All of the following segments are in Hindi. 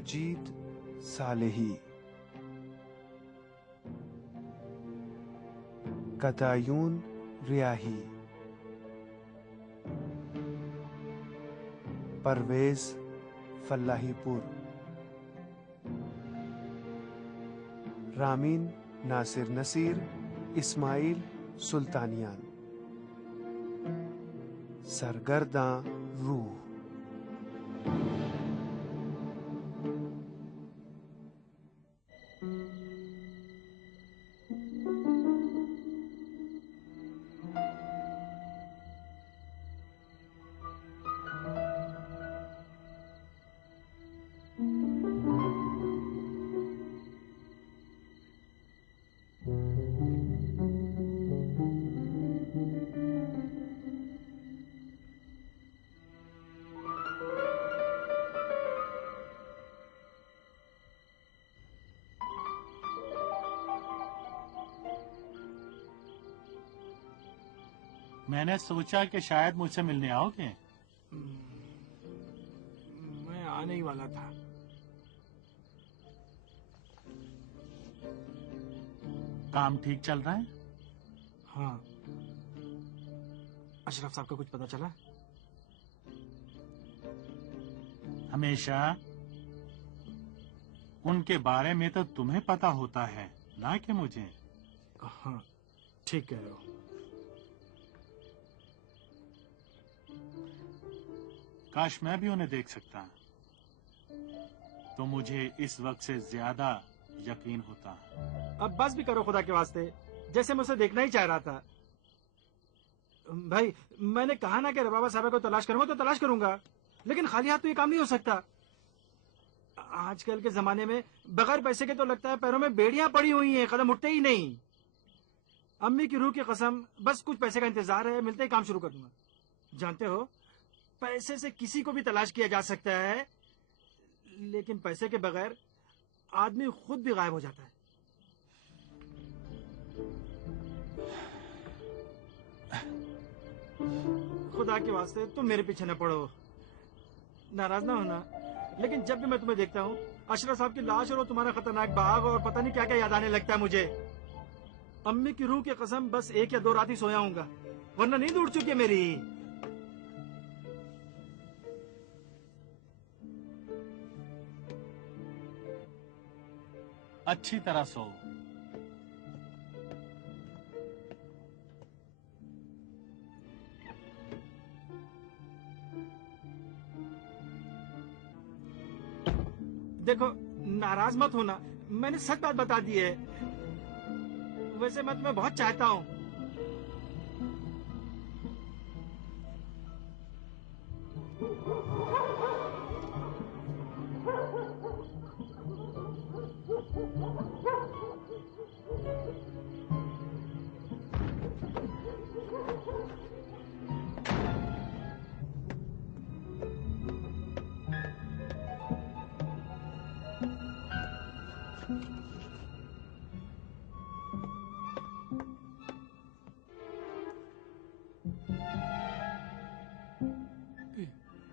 मजीद सालेही, कदायून रियाही, परवेज फल्लाहीपुर, रामीन नासिर नसीर, इस्माइल सुल्तानियान, सरगर्दां रूह। मैंने सोचा कि शायद मुझसे मिलने आओगे। मैं आने ही वाला था। काम ठीक चल रहा है? हाँ। अशरफ साहब का कुछ पता चला? हमेशा उनके बारे में तो तुम्हें पता होता है, ना कि मुझे। हाँ, ठीक कह रहे हो। काश मैं भी उन्हें देख सकता, तो मुझे इस वक्त से ज्यादा यकीन होता। अब बस भी करो खुदा के वास्ते, जैसे मुझसे देखना ही चाह रहा था। भाई, मैंने कहा ना कि रबाबा साहब को तलाश करूंगा तो तलाश करूंगा, लेकिन खाली हाथ तो ये काम नहीं हो सकता। आजकल के जमाने में बगैर पैसे के तो लगता है पैरों में बेड़ियां पड़ी हुई हैं, कदम उठते ही नहीं। अम्मी की रूह की कसम, बस कुछ पैसे का इंतजार है, मिलते ही काम शुरू कर दूंगा। जानते हो, पैसे से किसी को भी तलाश किया जा सकता है, लेकिन पैसे के बगैर आदमी खुद भी गायब हो जाता है। खुदा के वास्ते तुम मेरे पीछे न पड़ो, नाराज ना होना, लेकिन जब भी मैं तुम्हें देखता हूँ, अशरफ साहब की लाश और वो तुम्हारा खतरनाक बाग और पता नहीं क्या क्या याद आने लगता है मुझे। अम्मी की रूह की कसम, बस 1 या 2 रात ही सोया हूँगा, वरना नींद उड़ चुकी है मेरी। अच्छी तरह सो। देखो, नाराज मत होना, मैंने सच बात बता दी है। वैसे मैं तुम्हें बहुत चाहता हूँ।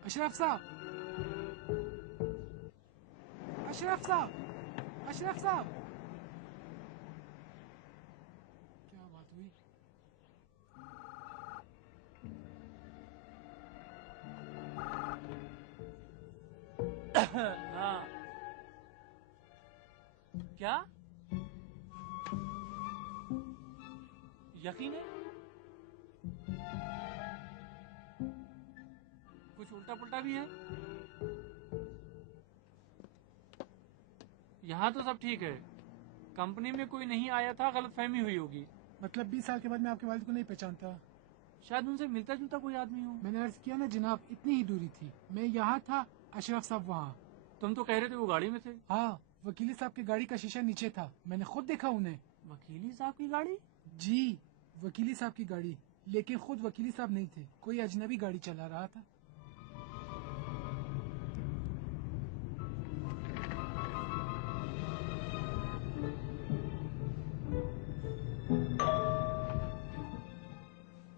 अशरफ साहब, अशरफ साहब, अशरफ साहब, क्या बात हुई? ना क्या यकीन है? कुछ उल्टा पुल्टा भी है? यहाँ तो सब ठीक है, कंपनी में कोई नहीं आया था, गलतफहमी हुई होगी। मतलब 20 साल के बाद मैं आपके वालिद को नहीं पहचानता। शायद उनसे मिलता जुलता कोई आदमी हो। मैंने अर्ज किया ना जनाब, इतनी ही दूरी थी। मैं यहाँ था, अशरफ साहब वहाँ। तुम तो कह रहे थे वो गाड़ी में थे। हाँ, वकीली साहब की गाड़ी का शीशा नीचे था, मैंने खुद देखा उन्हें। वकीली साहब की गाड़ी? जी, वकीली साहब की गाड़ी, लेकिन खुद वकीली साहब नहीं थे, कोई अजनबी गाड़ी चला रहा था।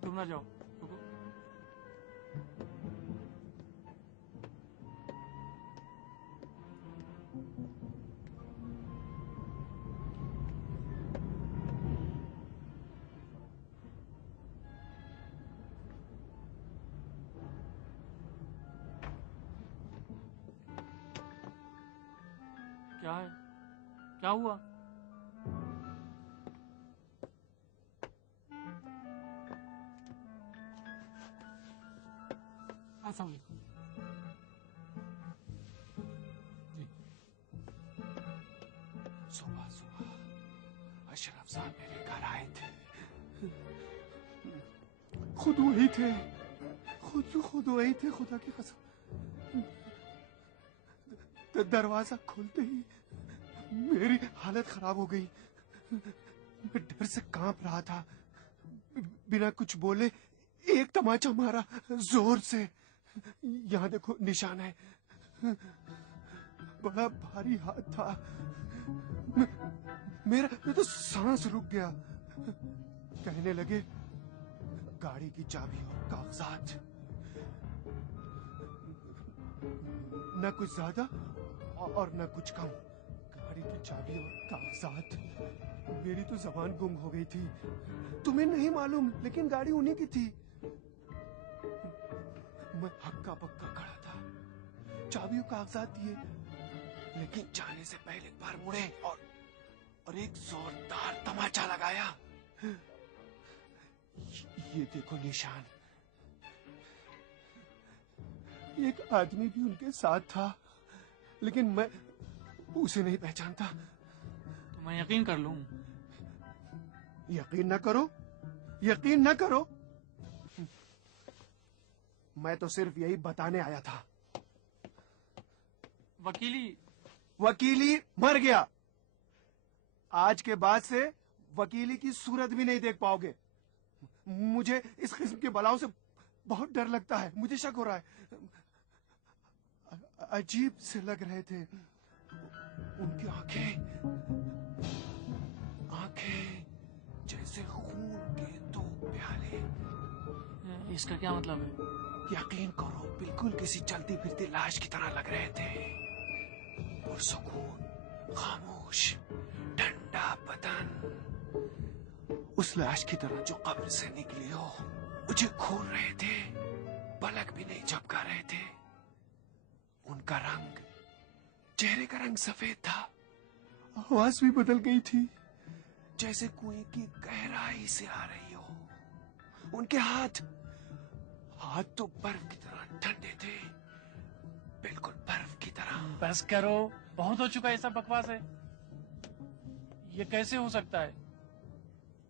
तुम ना जाओ, रुको। क्या है? क्या हुआ? अस्सलाम वालेकुम। जी सुबह सुबह अशरफ साहब मेरे घर आए थे। खुद वही थे, खुद वही थे, खुदा की कसम। दरवाजा खोलते ही मेरी हालत खराब हो गई। मैं डर से कांप रहा था। बिना कुछ बोले एक तमाचा मारा जोर से। यहाँ देखो निशान है। बड़ा भारी हाथ था। मेरा तो सांस रुक गया। कहने लगे गाड़ी की चाबी और कागजात। न कुछ ज्यादा और न कुछ कम। गाड़ी की चाबी और कागजात। मेरी तो जबान गुम हो गई थी। तुम्हें नहीं मालूम, लेकिन गाड़ी उन्हीं की थी। मैं हक्का बक्का खड़ा था। चाबी और कागजात दिए, लेकिन जाने से पहले एक बार मुड़े और एक जोरदार तमाचा लगाया। ये देखो निशान। एक आदमी भी उनके साथ था, लेकिन मैं उसे नहीं पहचानता। तो मैं यकीन कर लूं? यकीन न करो, यकीन न करो। मैं तो सिर्फ यही बताने आया था। वकीली मर गया। आज के बाद से वकीली की सूरत भी नहीं देख पाओगे। मुझे इस किस्म के बलाओं से बहुत डर लगता है। मुझे शक हो रहा है। अजीब से लग रहे थे उनकी आंखें जैसे खून के दो प्याले। इसका क्या मतलब है? यकीन करो, बिल्कुल किसी चलती फिरती लाश की तरह लग रहे थे। पुरसुकून, खामोश, ठंडा बदन। उस लाश की तरह जो कब्र से निकली हो। मुझे घूर रहे थे, पलक भी नहीं झपका रहे थे। उनका रंग, चेहरे का रंग सफेद था। आवाज भी बदल गई थी, जैसे कुएं की गहराई से आ रही हो। उनके हाथ तो बर्फ की तरह ठंडे थे, बिल्कुल बर्फ की तरह। बस करो, बहुत हो चुका है सब बकवास है। ये कैसे हो सकता है?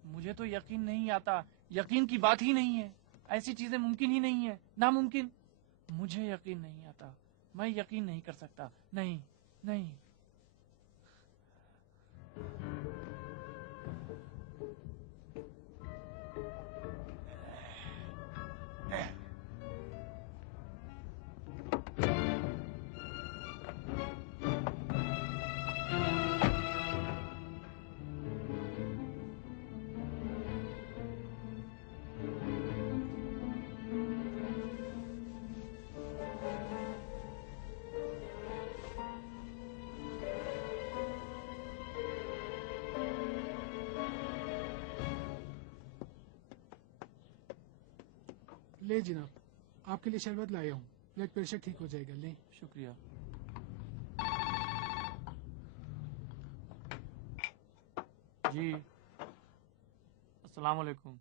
मुझे तो यकीन नहीं आता। यकीन की बात ही नहीं है। ऐसी चीजें मुमकिन ही नहीं है, नामुमकिन। मुझे यकीन नहीं आता। मैं यकीन नहीं कर सकता। नहीं नहीं। ले जनाब, आपके लिए शरबत लाया हूँ। ब्लड प्रेशर ठीक हो जाएगा। ले। शुक्रिया। जी, अस्सलाम वालेकुम।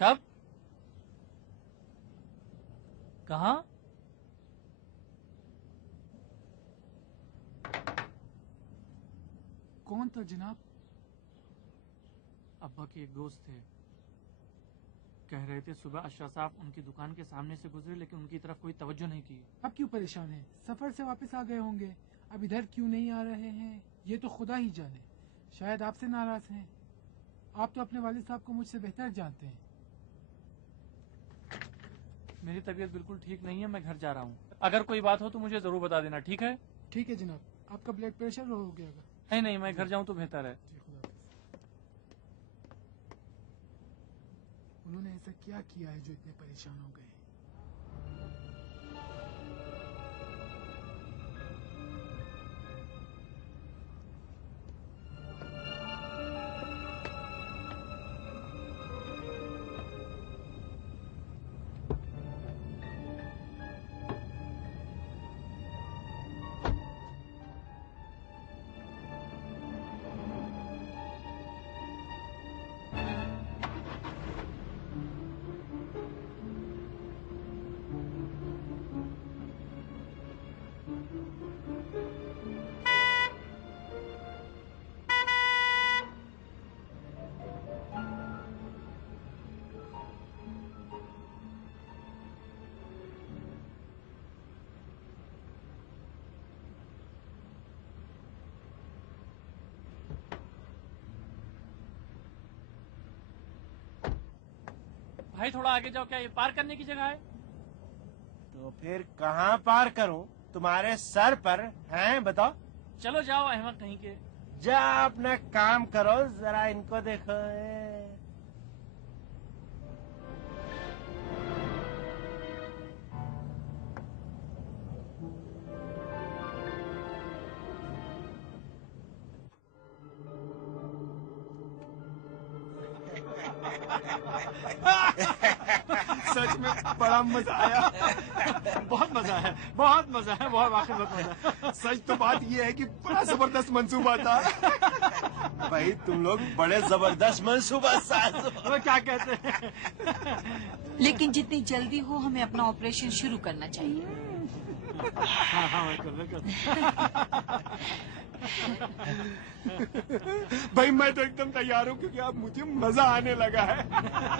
कब? कहाँ? कौन था जनाब? अब्बा के एक दोस्त थे। कह रहे थे सुबह अशरफ साहब उनकी दुकान के सामने से गुजरे, लेकिन उनकी तरफ कोई तवज्जो नहीं की। अब क्यों परेशान है? सफर से वापस आ गए होंगे। अब इधर क्यों नहीं आ रहे हैं, ये तो खुदा ही जाने। शायद आपसे नाराज हैं। आप तो अपने वालिद साहब को मुझसे बेहतर जानते हैं। मेरी तबीयत बिल्कुल ठीक नहीं है, मैं घर जा रहा हूँ। अगर कोई बात हो तो मुझे जरूर बता देना, ठीक है? ठीक है जनाब, आपका ब्लड प्रेशर लो हो गया। नहीं नहीं, मैं घर जाऊँ तो बेहतर है। जी खुदा हाफिज। उन्होंने ऐसा क्या किया है जो इतने परेशान हो गए? भाई थोड़ा आगे जाओ, क्या ये पार करने की जगह है? तो फिर कहाँ पार करूं? तुम्हारे सर पर हैं, बताओ। चलो जाओ अहमद कहीं के। जा अपना काम करो, जरा इनको देखो। सच में बड़ा मजा आया। बहुत मजा है, बहुत मजा है, बहुत वाकई बहुत मजा है। सच तो बात ये है कि बड़ा जबरदस्त मंसूबा था। भाई तुम लोग बड़े जबरदस्त मंसूबा साज हो। वो क्या कहते हैं? लेकिन जितनी जल्दी हो हमें अपना ऑपरेशन शुरू करना चाहिए। हाँ हाँ बिल्कुल बिल्कुल। भाई मैं तो एकदम तैयार हूँ क्योंकि अब मुझे मजा आने लगा है।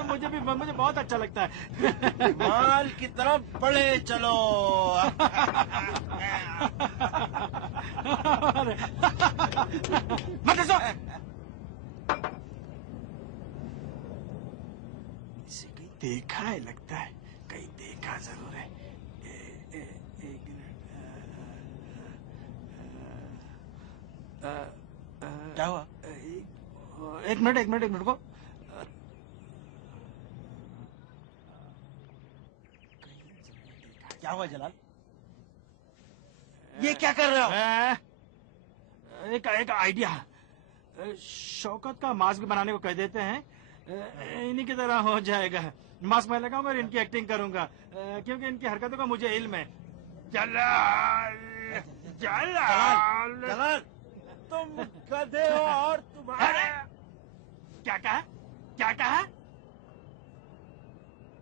मुझे बहुत अच्छा लगता है। माल की तरफ बढ़े चलो। मत हंसो। इसे कहीं देखा है लगता है, कहीं देखा जरूर है। एक मिनट। क्या हुआ? एक मिनट को। क्या हुआ जलाल? ये क्या कर रहे हो? एक आइडिया। शौकत का मास्क बनाने को कह देते हैं, इन्हीं की तरह हो जाएगा। मास्क मैं लगाऊंगा और इनकी एक्टिंग करूंगा, क्योंकि इनकी हरकतों का मुझे इल्म है। जलाल जलाल जलाल तुम गधे हो और तुम्हारे। क्या कहा? क्या कहा?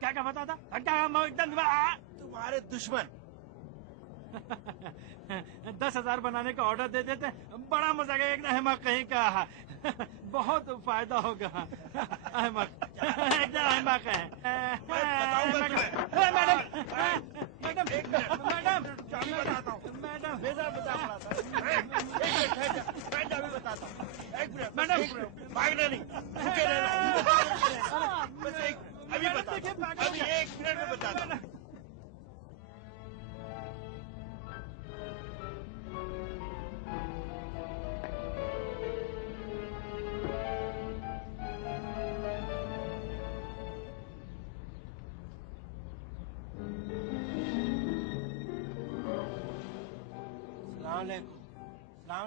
क्या कहा बता था? तुम्हारे दुश्मन। 10,000 बनाने का ऑर्डर दे देते, बड़ा मजा आएगा। एकदम अहमक कहीं का। बहुत फायदा होगा। अहमक एकदम अहमक है। मैडम मैडम मैडम चाबी बताता हूँ। मैडम बताता हूँ। एक मिनट मैडम भागना नहीं, रुके रहना। बस अभी बताता हूँ, अभी 1 मिनट में बताता हूँ।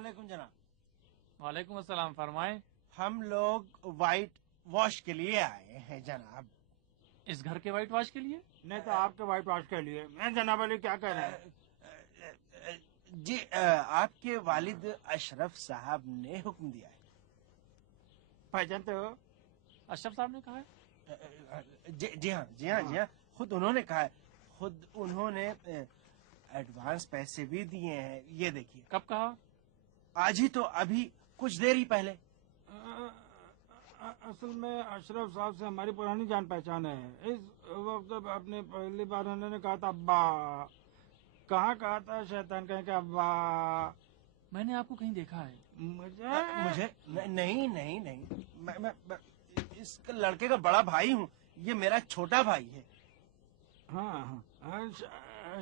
सलाम जनाब। वालेकुम अस्सलाम, फरमाएं। हम लोग व्हाइट वॉश के लिए आए हैं जनाब। इस घर के व्हाइट वॉश के लिए? नहीं तो आपके व्हाइट वॉश के लिए। मैं जनाब अली क्या कह रहे हैं? जी आपके वालिद अशरफ साहब ने हुक्म दिया है। पहचानते हो? अशरफ साहब ने कहा है? जी हाँ, खुद उन्होंने कहा है। खुद उन्होंने एडवांस पैसे भी दिए हैं। ये देखिए। कब कहा? आज ही तो, अभी कुछ देर ही पहले। असल में अशरफ साहब से हमारी पुरानी जान पहचान है। इस वक्त जब आपने पहली बार उन्होंने कहा था अब्बा, कहाँ कहा था शैतान कहीं का अब्बा? मैंने आपको कहीं देखा है। मुझे नहीं, मैं इस लड़के का बड़ा भाई हूँ। ये मेरा छोटा भाई है। हाँ,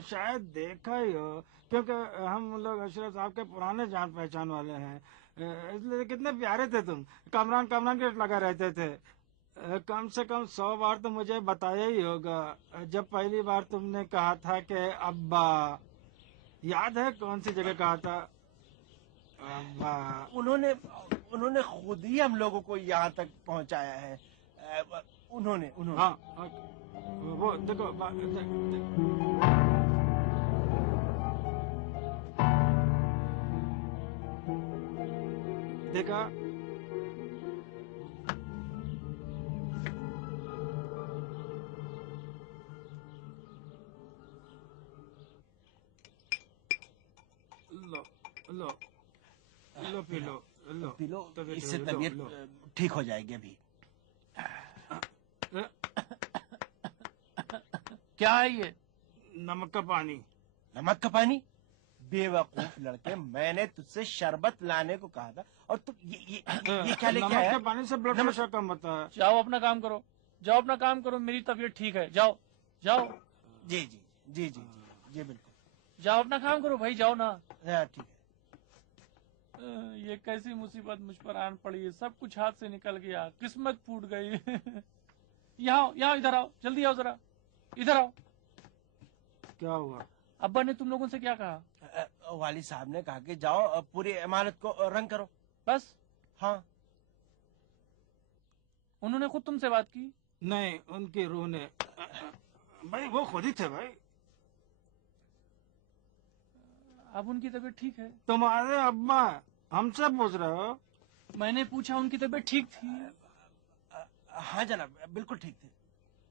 शायद देखा ही हो, क्योंकि हम लोग अशरफ साहब के पुराने जान पहचान वाले हैं। इसलिए कितने प्यारे थे तुम। कमरान के लगा रहते थे। कम से कम 100 बार तो मुझे बताया ही होगा जब पहली बार तुमने कहा था कि अब्बा। याद है कौन सी जगह कहा था? अब्बा। उन्होंने खुद ही हम लोगों को यहाँ तक पहुँचाया है। उन्होंने हाँ, वो देखो देखा। लो पी लो। इससे तबीयत ठीक हो जाएगी अभी। क्या है ये? नमक का पानी। नमक का पानी? बेवकूफ लड़के, मैंने तुझसे शरबत लाने को कहा था और तुम ये क्या लेके नमक आया? के पानी से ब्लड प्रेशर कम होता है। जाओ अपना काम करो। जाओ अपना काम करो, मेरी तबीयत ठीक है, जाओ जाओ। जी जी जी जी जी जी बिल्कुल। जाओ अपना काम करो भाई, जाओ ना। हाँ ठीक है। ये कैसी मुसीबत मुझ पर आन पड़ी है, सब कुछ हाथ से निकल गया, किस्मत फूट गई। यहाँ यहाँ इधर आओ, जल्दी आओ जरा, इधर आओ। क्या हुआ? अब्बा ने तुम लोगों से क्या कहा? वाली साहब ने कहा कि जाओ पूरी इमारत को रंग करो। बस? हाँ। उन्होंने खुद तुमसे बात की? नहीं, उनकी रूह ने। भाई वो खुद ही थे भाई। अब उनकी तबीयत ठीक है? तुम्हारे अब्बा हमसे पूछ रहे हो? मैंने पूछा, उनकी तबीयत ठीक थी? हाँ जनाब, बिल्कुल ठीक थे।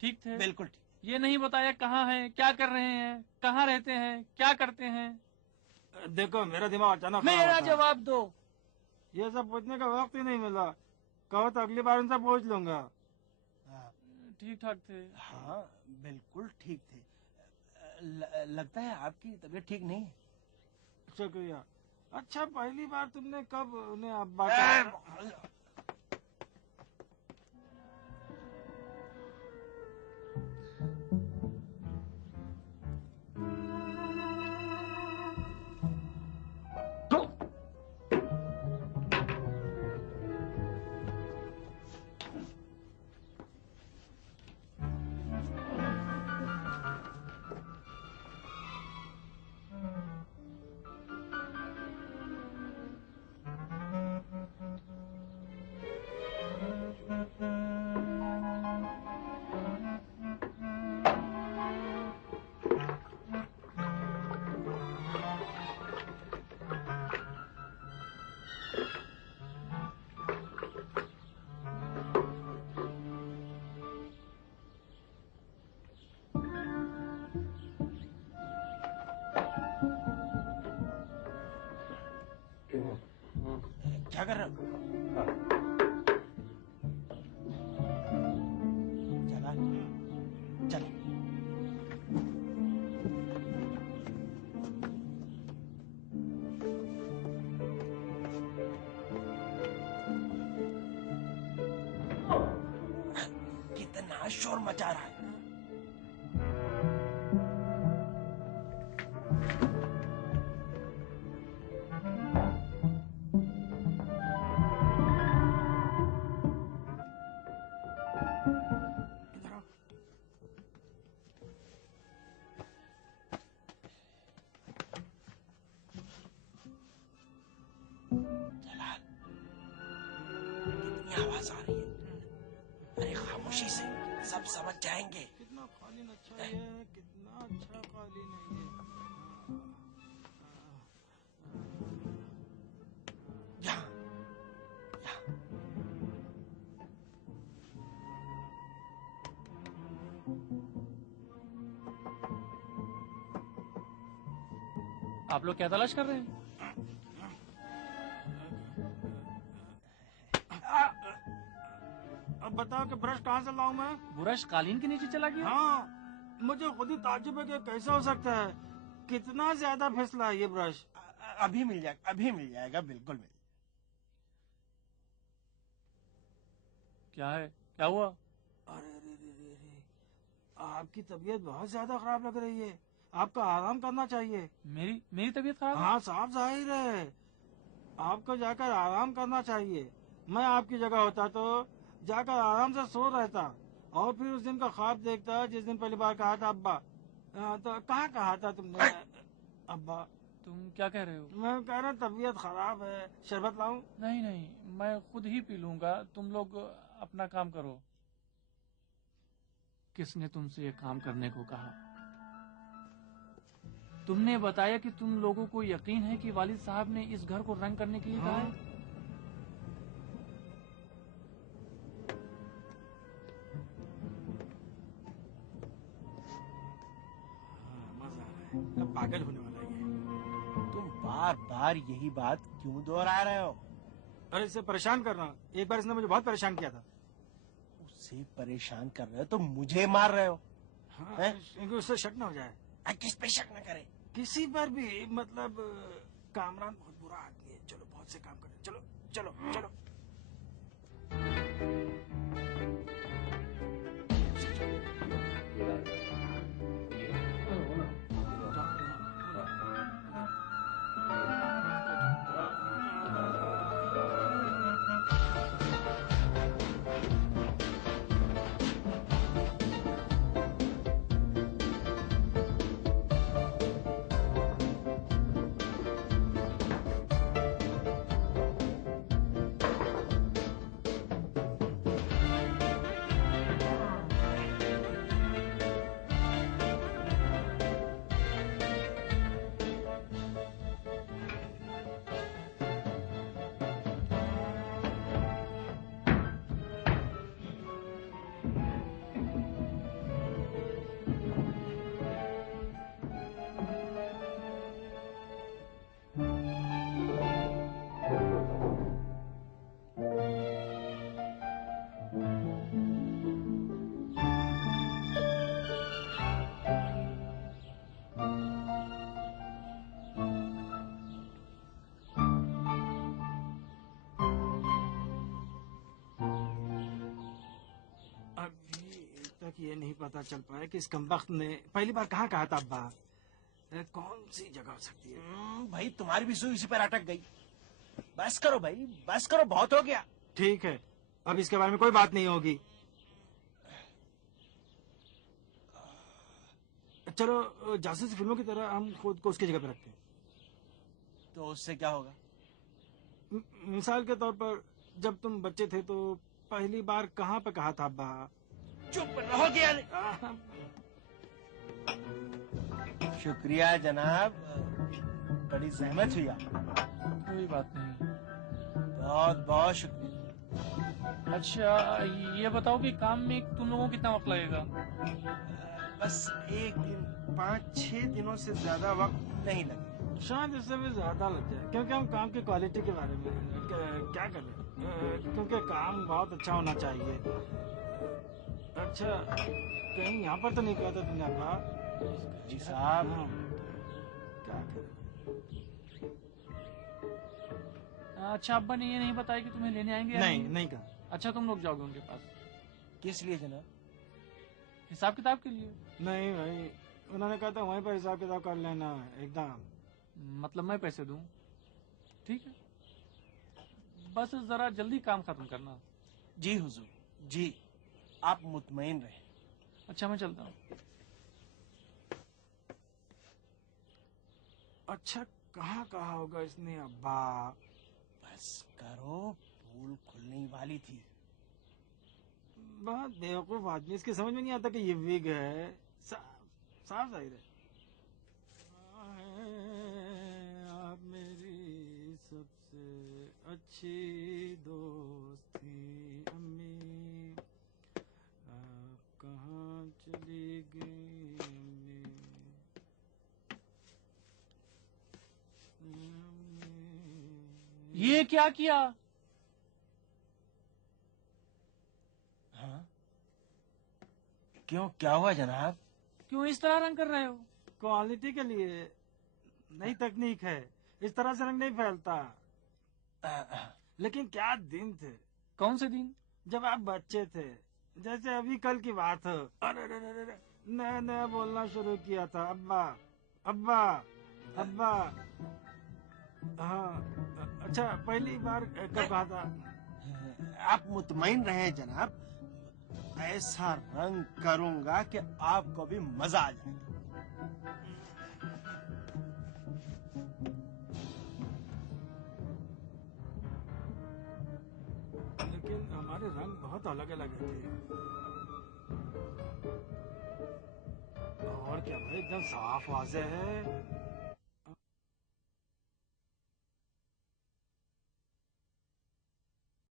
ठीक थे? बिल्कुल ठीक। ये नहीं बताया कहाँ हैं, क्या कर रहे हैं, कहाँ रहते हैं, क्या करते हैं? देखो मेरा दिमाग अचानक मेरा जवाब दो। ये सब पूछने का वक्त ही नहीं मिला। कहो तो अगली बार उनसे पूछ लूंगा। ठीक ठाक थे? हाँ बिल्कुल ठीक थे। लगता है आपकी तबीयत ठीक नहीं है। शुक्रिया। अच्छा, पहली बार तुमने कब उन्हें अब्बा कहा? क्या कर रहे हो? चला चल। कितना शोर मचा रहा है। आवाज आ रही है। अरे खामोशी से, सब समझ जाएंगे। कितना कालीन अच्छा है, कितना अच्छा कालीन है ये। यहाँ यहाँ। आप लोग क्या तलाश कर रहे हैं? अब बताओ कि ब्रश कहाँ से लाऊं मैं? ब्रश कालीन के नीचे चला गया? हाँ, मुझे खुद ही ताज्जुब है कि कैसा हो सकता है। कितना ज्यादा फिसला है ये ब्रश। अभी मिल जाएगा, अभी मिल जाएगा, बिल्कुल मिल। क्या है, क्या हुआ? अरे रे रे रे रे, आपकी तबीयत बहुत ज्यादा खराब लग रही है। आपको आराम करना चाहिए। मेरी मेरी तबीयत खराब है? हाँ, साफ जाहिर है। आपको जाकर आराम करना चाहिए। मैं आपकी जगह होता तो जाकर आराम से सो रहता और फिर उस दिन का ख्वाब देखता जिस दिन पहली बार कहा था अब्बा। तो कहाँ कहा था तुमने अब्बा? तुम क्या कह रहे हो? मैं कह रहा तबीयत खराब है, शरबत लाऊं? नहीं नहीं, मैं खुद ही पी लूंगा, तुम लोग अपना काम करो। किसने तुमसे ये काम करने को कहा? तुमने बताया कि तुम लोगों को यकीन है कि वालिद साहब ने इस घर को रंग करने के लिए कहा है? पागल होने वाला है ये। तुम बार बार यही बात क्यों दोहरा रहे हो? अरे इसे परेशान कर रहा हूँ। एक बार इसने मुझे बहुत परेशान किया था। उसे परेशान कर रहे हो तो मुझे मार रहे हो? हाँ, हैं? क्योंकि उससे शक न हो जाए। किस पे शक न करे? किसी पर भी, मतलब कामरान बहुत बुरा आदमी है। चलो बहुत से काम करें, चलो चलो चलो। ये नहीं पता चल पाया कि इस कमबख्त ने पहली बार कहाँ कहा था अब्बा। कौन सी जगह हो सकती है? भाई तुम्हारी भी सुई इसी पर अटक गई। बस करो भाई, बस करो, बहुत हो गया। ठीक है, अब इसके बारे में कोई बात नहीं होगी। चलो जासूसी फिल्मों की तरह हम खुद को उसकी जगह पर रखते हैं। तो उससे क्या होगा? मिसाल के तौर पर जब तुम बच्चे थे तो पहली बार कहाँ पे कहा था अब्बा? चुप रहो गया। शुक्रिया जनाब, बड़ी सहमत हुई आप। कोई बात नहीं। बहुत बहुत शुक्रिया। अच्छा ये बताओ कि काम में तुम लोगों को कितना वक्त लगेगा? बस एक दिन, 5-6 दिनों से ज्यादा वक्त नहीं लगेगा। शायद इससे भी ज्यादा लग जाए, क्योंकि हम काम की क्वालिटी के बारे में क्या करें, क्योंकि काम बहुत अच्छा होना चाहिए। अच्छा कहीं यहाँ पर तो नहीं कहता तुमने अब्बा? जी साहब। हाँ, क्या करें? अच्छा अब्बा ने ये नहीं बताया कि तुम्हें लेने आएंगे या नहीं नहीं कहा। अच्छा तुम लोग जाओगे उनके पास? किस लिए जनाब? हिसाब किताब के लिए। नहीं भाई, उन्होंने कहा था वहीं पर हिसाब किताब कर लेना एकदम। मतलब मैं पैसे दूं? ठीक है, बस जरा जल्दी काम खत्म करना। जी हुजूर, जी आप मुतमईन रहे। अच्छा मैं चलता हूँ। अच्छा कहाँ कहा होगा इसने अब्बा? बस करो, पोल खुलने वाली थी। बहुत बेवकूफ आदमी, इसके समझ में नहीं आता कि ये विग है। साफ जाहिर है। आप मेरी सबसे अच्छी दोस्त थी अम्मी, आप कहाँ चली गई अम्मी? ये क्या किया? हाँ? क्यों, क्या हुआ जनाब? क्यों इस तरह रंग कर रहे हो? क्वालिटी के लिए नई तकनीक है, इस तरह से रंग नहीं फैलता। लेकिन क्या दिन थे। कौन से दिन? जब आप बच्चे थे, जैसे अभी कल की बात हो। अरे नया नया बोलना शुरू किया था, अब्बा अब्बा अब्बा। हाँ अच्छा, पहली बार कब कहा था? आप मुतमईन रहे जनाब, ऐसा रंग करूंगा कि आपको भी मजा आ जाएगा। लेकिन हमारे रंग बहुत अलग अलग थे। और क्या भाई, एकदम साफ वाज़ेह है।